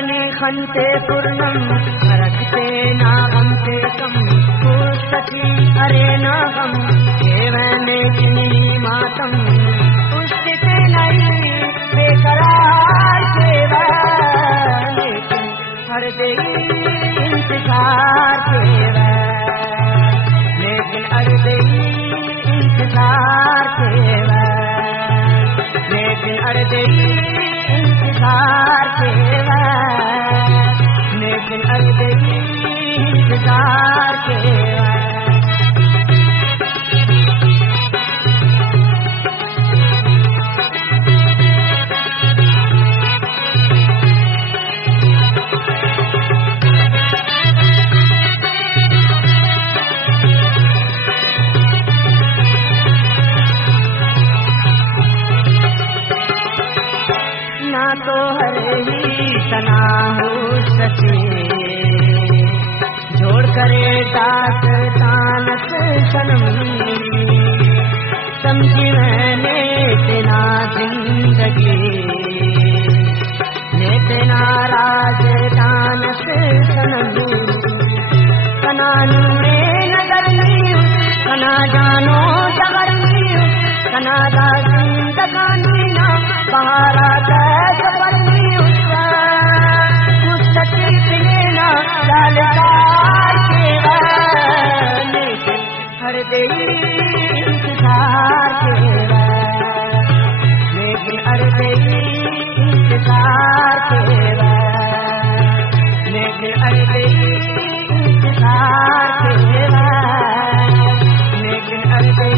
सपने खनते पूर्णम रखते ना गम से कम सची अरे ना गम केवने की मातम उससे नहीं बेकरार सेवा लेकिन हर दे इंतजार सेवा लेकिन हर दे इंतजार सेवा लेकिन हर दे इंतजार सेवा लेकिन हर दे इंतजार सेवा ना तो हरे ही तना हो सके जोड़ करे दास तानस सनम समझी मैंने तेना जिंदगी ने तेना राज तानस सनम कनानू में नजर नहीं कना जानो जगर नहीं कना दासी दगानी ना बहारा हर दे इंतजार तेरा लेकिन हर दे इंतजार तेरा लेकिन हर दे इंतजार तेरा लेकिन हर दे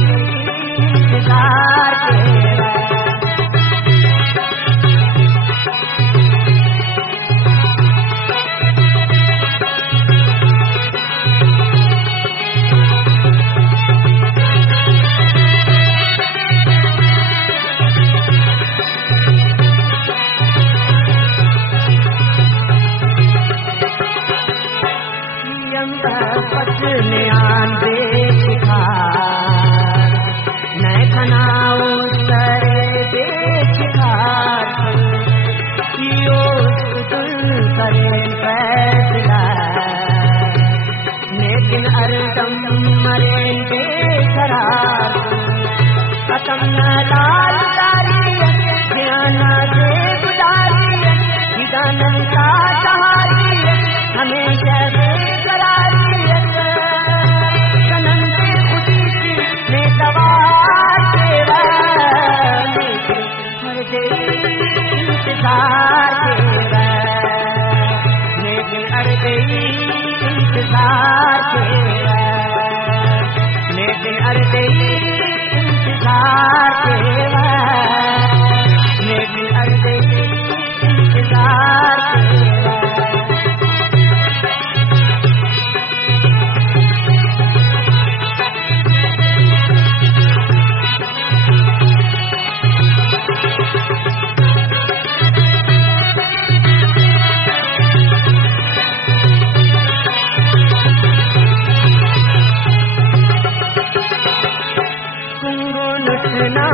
इंतजार तेरा पत्ने आंदे शिकार नए खनाओ सरे बेशिकार कियो सुदुल करे फैसला लेकिन अरदम मरे बेकरार खत्म न लाल तारी ध्यान दे गुजारी हिदानन का सहारी हमेशा इंतजार तेरा लेकिन हर दे इंतजार तेरा लेकिन हर दे इंतजार तेरा लेकिन हर दे इंतजार तेरा लुटना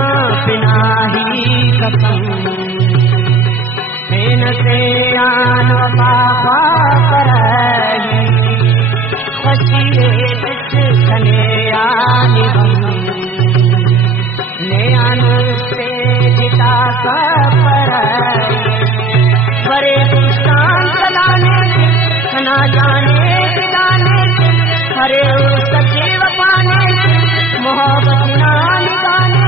बिना ही कसम बेन से आन बाबा करही खुशिए बिछने आनी हम ने आन से जिता कर बड़े दुष्टान चलाने ना जाने जाने हरे सजीव पाने मोहब्बत ना निकाने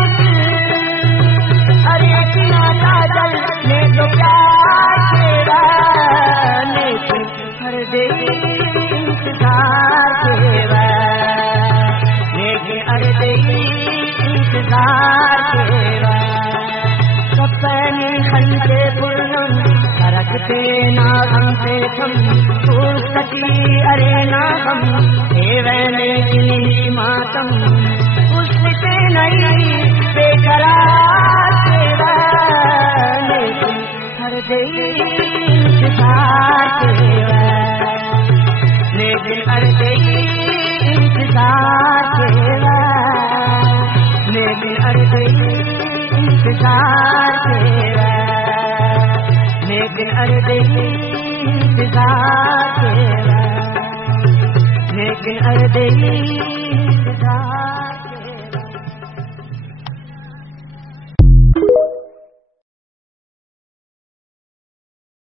अरे किना काजल ने तो प्यार तेरा लेकिन हर दे इंतजार तेरा लेकिन हर दे इंतजार तेरा सपने खनते पूर्णम रखते ना हम से हम सची अरे ना हम वैने की मातम उससे नहीं बेकरार तेरा लेकिन हर दे इंतजार तेरा लेकिन हर दे इंतजार तेरा लेकिन हर दे इंतजार तेरा लेकिन हर दे इंतजार तेरा, लेकिन अर्दे इंतजार